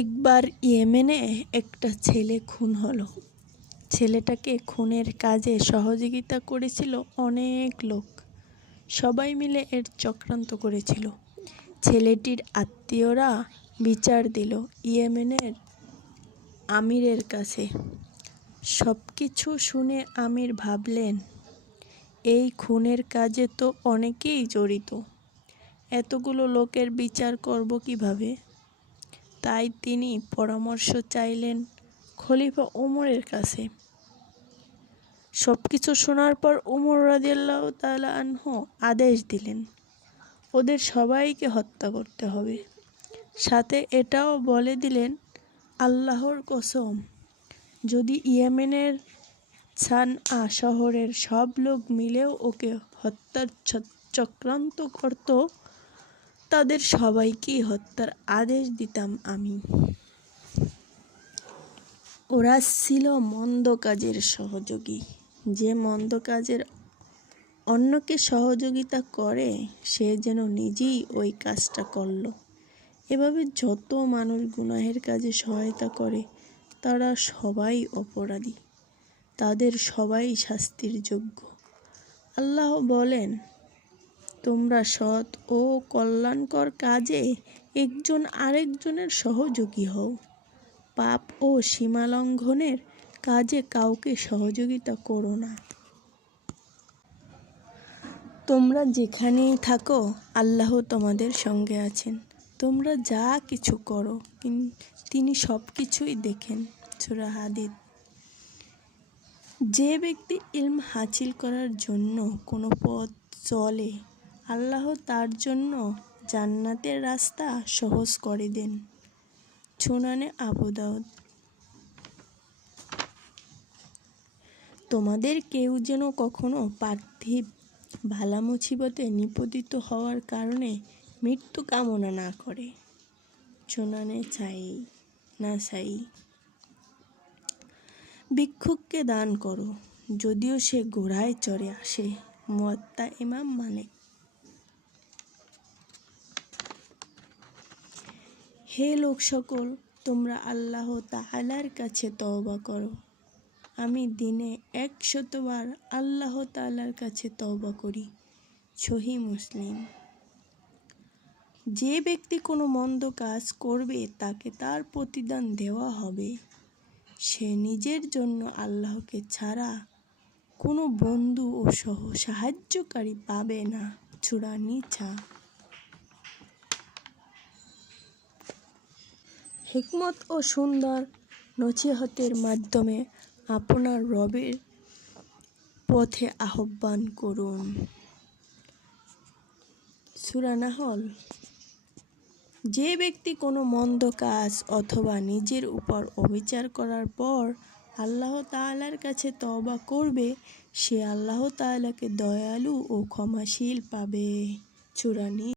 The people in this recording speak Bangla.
একবার ইয়েমেনে একটা ছেলে খুন হলো। ছেলেটাকে খুনের কাজে সহযোগিতা করেছিল অনেক লোক। সবাই মিলে এর চক্রান্ত করেছিল। ছেলেটির আত্মীয়রা বিচার দিল ইয়েমেনের আমিরের কাছে। সব কিছু শুনে আমির ভাবলেন, এই খুনের কাজে তো অনেকেই জড়িত, এতগুলো লোকের বিচার করব কিভাবে? তাই তিনি পরামর্শ চাইলেন খলিফা উমরের কাছে। সবকিছু শোনার পর উমর রাদিয়াল্লাহু তাআলা আনহু আদেশ দিলেন, ওদের সবাইকে হত্যা করতে হবে। সাথে এটাও বলে দিলেন, আল্লাহর কসম, যদি ইয়েমেনের সানআ শহরের সব লোক মিলেও ওকে হত্যার চক্রান্ত করত, তাদের সবাইকেই হত্যার আদেশ দিতাম আমি। ওরা ছিল মন্দ কাজের সহযোগী। যে মন্দ কাজের অন্যকে সহযোগিতা করে সে যেন নিজেই ওই কাজটা করল। এভাবে যত মানুষ গুনাহের কাজে সহায়তা করে তারা সবাই অপরাধী, তাদের সবাই শাস্তির যোগ্য। আল্লাহ বলেন, তোমরা সৎ ও কল্যাণকর কাজে একজন আরেকজনের সহযোগী হও। পাপ ও সীমালঙ্ঘনের কাজে কাউকে সহযোগিতা করো না। তোমরা যেখানেই থাকো আল্লাহ তোমাদের সঙ্গে আছেন। তোমরা যা কিছু করো তিনি সব কিছুই দেখেন। সূরা হাদীদ। যে ব্যক্তি ইলম হাসিল করার জন্য কোনো পথ চলে, আল্লাহ তার জন্য জান্নাতের রাস্তা সহজ করে দেন। সুনানে আবু দাউদ। তোমাদের কেউ যেন কখনো পার্থিব বালা মুসিবতে নিপতিত হওয়ার কারণে মৃত্যু কামনা না করে। সুনানে নাসাই। ভিক্ষুককে দান করো, যদিও সে ঘোড়ায় চড়ে আসে। মুয়াত্তা ইমাম মালিক। হে লোক সকল, তোমরা আল্লাহ তাআলার কাছে তওবা করো। আমি দিনে 100 বার আল্লাহ তাআলার কাছে তওবা করি। সহিহ মুসলিম। যে ব্যক্তি কোনো মন্দ কাজ করবে তাকে তার প্রতিদান দেওয়া হবে। সে নিজের জন্য আল্লাহকে ছাড়া কোনো বন্ধু ও সাহায্যকারী পাবে না। সূরা নিসা। হিকমত ও সুন্দর নসিহতের মাধ্যমে আপনার রবের পথে আহ্বান করুন। সূরা নাহল। যে ব্যক্তি কোনো মন্দ কাজ অথবা নিজের উপর অবিচার করার পর আল্লাহ তাআলার কাছে তওবা করবে, সে আল্লাহ তাআলাকে দয়ালু ও ক্ষমাশীল পাবে। সূরা